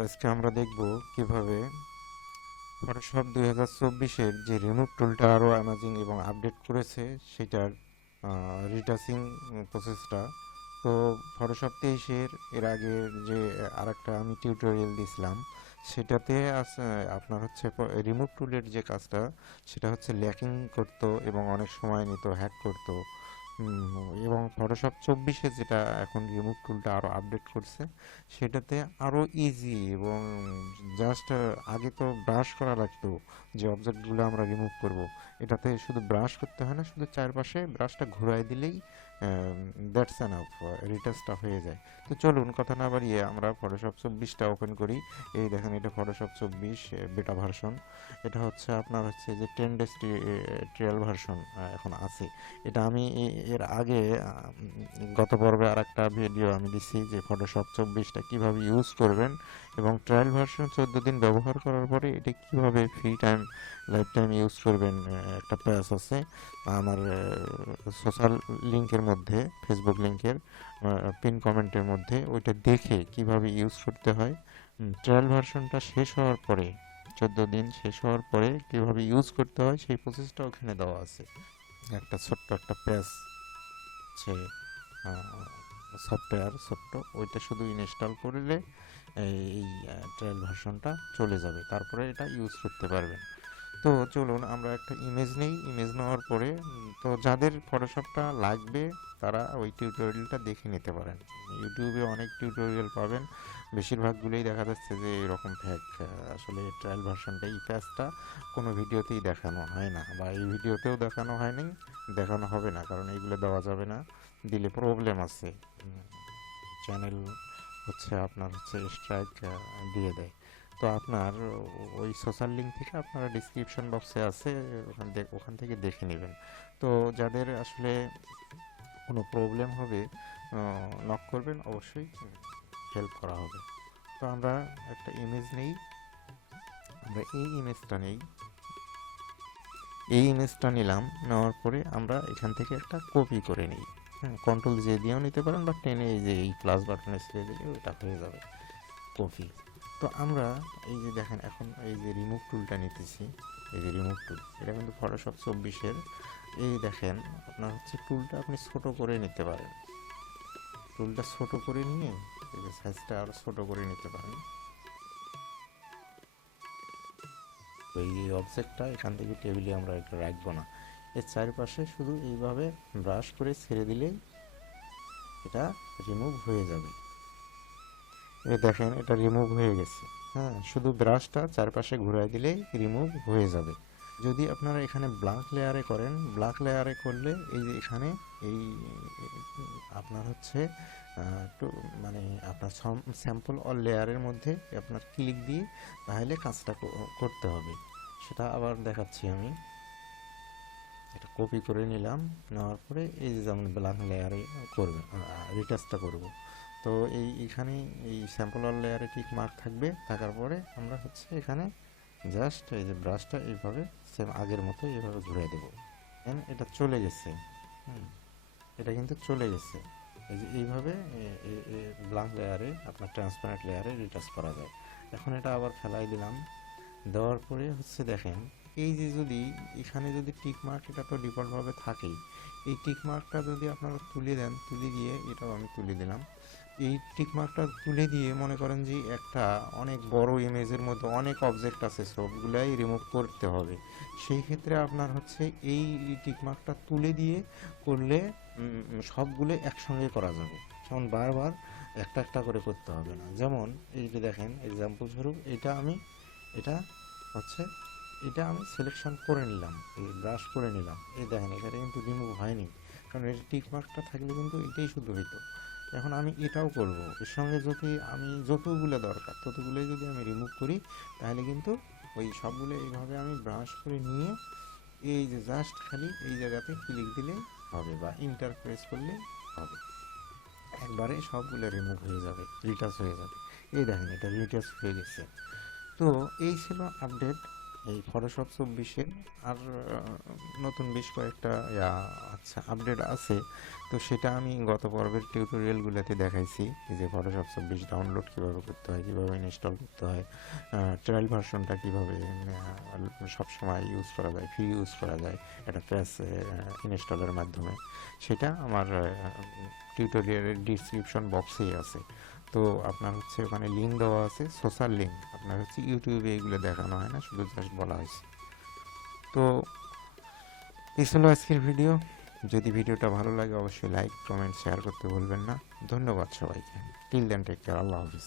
আজকে আমরা দেখব কিভাবে ফটোশপ 2024-এর যে রিমুভ টুলটা আরও অ্যামেজিং এবং আপডেট করেছে সেটার রিটাচিং প্রসেসটা। তো ফটোশপ 23-এর এর আগে যে আরেকটা আমি টিউটোরিয়াল দিয়েছিলাম সেটাতে আছে আপনার হচ্ছে রিমুভ টুলের যে কাজটা সেটা হচ্ছে ল্যাকিং করতো এবং অনেক সময় নিত, হ্যাক করতো। এবং ফটোশপ 24-এ যেটা এখন রিমুভ টুলটা আরও আপডেট করছে সেটাতে আরও ইজি এবং জাস্ট আগে তো ব্রাশ করা লাগতো যে অবজেক্টগুলো আমরা রিমুভ করব, এটাতে শুধু ব্রাশ করতে হয় না, শুধু চারপাশে ব্রাশটা ঘুরাই দিলেই দ্যাটস এনাফ, রিটাচটা হয়ে যায়। তো চলুন কথা না বাড়িয়ে আমরা ফটোশপ 24টা ওপেন করি। এই দেখেন, এটা ফটোশপ 24 বেটা ভার্সন। এটা হচ্ছে আপনার হচ্ছে যে 10 ডেজ ট্রায়াল ভার্সন এখন আছে। এটা আমি এর আগে গত পর্বে আর একটা ভিডিও আমি দিছি যে ফটোশপ 24টা কীভাবে ইউজ করবেন এবং ট্রায়াল ভার্সন 14 দিন ব্যবহার করার পরে এটা কীভাবে free time life time use করবেন। একটা পেজ আছে আমার সোশ্যাল লিঙ্কের মধ্যে, ফেসবুক লিঙ্কের পিন কমেন্টের মধ্যে, ওইটা দেখে কিভাবে ইউজ করতে হয়। ট্রায়াল ভার্সনটা শেষ হওয়ার পরে, 14 দিন শেষ হওয়ার পরে কিভাবে ইউজ করতে হয় সেই প্রসেসটা ওখানে দেওয়া আছে। একটা ছোট্ট একটা পেজ হচ্ছে সফটওয়্যার ছোট্ট, ওইটা শুধু ইনস্টল করলে এই ট্রায়াল ভার্সনটা চলে যাবে, তারপরে এটা ইউজ করতে পারবেন। তো চলুন আমরা একটা ইমেজ নেই। ইমেজ নেওয়ার পরে তো যাদের ফটোশপটা লাগবে তারা ওই টিউটোরিয়ালটা দেখে নিতে পারেন। ইউটিউবে অনেক টিউটোরিয়াল পাবেন, বেশিরভাগগুলোই দেখা যাচ্ছে যে এরকম ফ্যাক। আসলে ট্রায়াল ভার্সনটা, এই প্যাচটা কোনো ভিডিওতেই দেখানো হয় না, বা এই ভিডিওতেও দেখানো হয়নি, দেখানো হবে না, কারণ এইগুলো দেওয়া যাবে না, দিলে প্রবলেম আছে। চ্যানেল হচ্ছে আপনার হচ্ছে স্ট্রাইক দিয়ে দেয়। তো আপনার ওই সোশ্যাল লিঙ্ক থেকে আপনারা ডিসক্রিপশন বক্সে আছে, ওখান থেকে দেখে নেবেন। তো যাদের আসলে কোনো প্রবলেম হবে নক করবেন, অবশ্যই হেল্প করা হবে। তো আমরা একটা ইমেজ নেই, আমরা এই ইমেজটা নিলাম, নেওয়ার পরে আমরা এখান থেকে একটা কপি করে নিই। হ্যাঁ, কন্ট্রোল জে দিয়েও নিতে পারেন, বা টেনে এই যে এই প্লাস বাটনে ছেড়ে দিলে ওটা হয়ে যাবে কপি। তো আমরা এই যে দেখেন, এখন এই যে রিমুভ টুলটা নিতেছি, এই যে রিমুভ টুল, এটা কিন্তু ফটোশপ 24-এর। এই দেখেন, আপনার হচ্ছে টুলটা আপনি ছোট করে নিতে পারেন, টুলটা ছোট করে নিয়ে এই যে সাইজটা আরও ছোট করে নিতে পারেন। এই অবজেক্টটা এখান থেকে টেবিলে আমরা এটা রাখবো না, এর চারপাশে শুধু এইভাবে ব্রাশ করে ছেড়ে দিলেই এটা রিমুভ হয়ে যাবে। এই দেখেন, এটা রিমুভ হয়ে গেছে। হ্যাঁ, শুধু ব্রাশটা চারপাশে ঘুরাই দিলেই রিমুভ হয়ে যাবে। যদি আপনারা এখানে ব্ল্যাক লেয়ারে করেন, ব্ল্যাক লেয়ারে করলে এই যে এখানে এই আপনার হচ্ছে একটু মানে আপনার স্যাম্পল অল লেয়ারের মধ্যে আপনার ক্লিক দিয়ে তাহলে কাজটা করতে হবে। সেটা আবার দেখাচ্ছি আমি। এটা কপি করে নিলাম, নেওয়ার পরে এই যে যেমন ব্ল্যাক লেয়ারে করবে, রিটাচটা করব। তো এইখানে এই স্যাম্পল অল লেয়ারে টিক মার্ক থাকবে, থাকার পরে আমরা হচ্ছে এখানে জাস্ট এই যে ব্রাশটা এইভাবে সেম আগের মতো এইভাবে ঘুরে দেবো। এটা চলে গেছে। হুম, এটা কিন্তু চলে গেছে। এই যে এইভাবে ব্ল্যাঙ্ক লেয়ারে, আপনার ট্রান্সপারেন্ট লেয়ারে রিটাচ করা যায়। এখন এটা আবার ফেলাই দিলাম, দেওয়ার পরে হচ্ছে দেখেন, এই যে যদি এখানে যদি টিক মার্ক, এটা তো ডিফল্টভাবে থাকেই, এই টিক মার্কটা যদি আপনারা তুলে দেন, তুলে দিয়ে, এটাও আমি তুলে দিলাম, এই টিক মার্কটা তুলে দিয়ে মনে করেন যে একটা অনেক বড় ইমেজের মধ্যে অনেক অবজেক্ট আছে, সবগুলাই রিমুভ করতে হবে, সেই ক্ষেত্রে আপনার হচ্ছে এই টিক মার্কটা তুলে দিয়ে করলে সবগুলো একসঙ্গে করা যাবে, যেমন বারবার একটা একটা করে করতে হবে না। যেমন এই যে দেখেন, এক্সাম্পল স্বরূপ এটা হচ্ছে, এটা আমি সিলেকশন করে নিলাম, এই ব্রাশ করে নিলাম, এই দেখেন এখানে কিন্তু রিমুভ হয়নি, কারণ এর টিক মার্কটা থাকলে কিন্তু এটাই শুধু হইতো। এখন আমি এটাও করব, এর সঙ্গে যদি আমি যতগুলো দরকার ততগুলোই যদি আমি রিমুভ করি, তাহলে কিন্তু ওই সবগুলো এইভাবে আমি ব্রাশ করে নিয়ে এই যে জাস্ট খালি এই জায়গাতে ক্লিক দিলে হবে, বা ইন্টার প্রেস করলে হবে, একবারে সবগুলো রিমুভ হয়ে যাবে, রিটাচ হয়ে যাবে। এই দেখেন, এটা রিটাচ হয়ে গেছে। তো এই ছিল আপডেট। এই ফটোশপ 24-এ আর নতুন বেশ কয়েকটা আচ্ছা আপডেট আছে। তো সেটা আমি গত পর্বের টিউটোরিয়ালগুলোতে দেখাইছি, এই যে ফটোশপ 24 ডাউনলোড কীভাবে করতে হয়, কীভাবে ইনস্টল করতে হয়, ট্রায়াল ভার্সনটা কীভাবে সবসময় ইউজ করা যায়, ফ্রি ইউজ করা যায় একটা প্রেস ইনস্টলের মাধ্যমে, সেটা আমার টিউটোরিয়ালের ডিসক্রিপশন বক্সেই আছে। তো আপনার হচ্ছে ওখানে লিঙ্ক দেওয়া আছে, সোশ্যাল লিঙ্ক। আপনার হচ্ছে ইউটিউবে এগুলো দেখানো হয় না, শুধু জাস্ট বলা হয়েছে। তো এই ছিল আজকের ভিডিও। যদি ভিডিওটা ভালো লাগে অবশ্যই লাইক, কমেন্ট, শেয়ার করতে ভুলবেন না। ধন্যবাদ সবাইকে। টিল দেন টেক কেয়ার, আল্লাহ হাফিজ।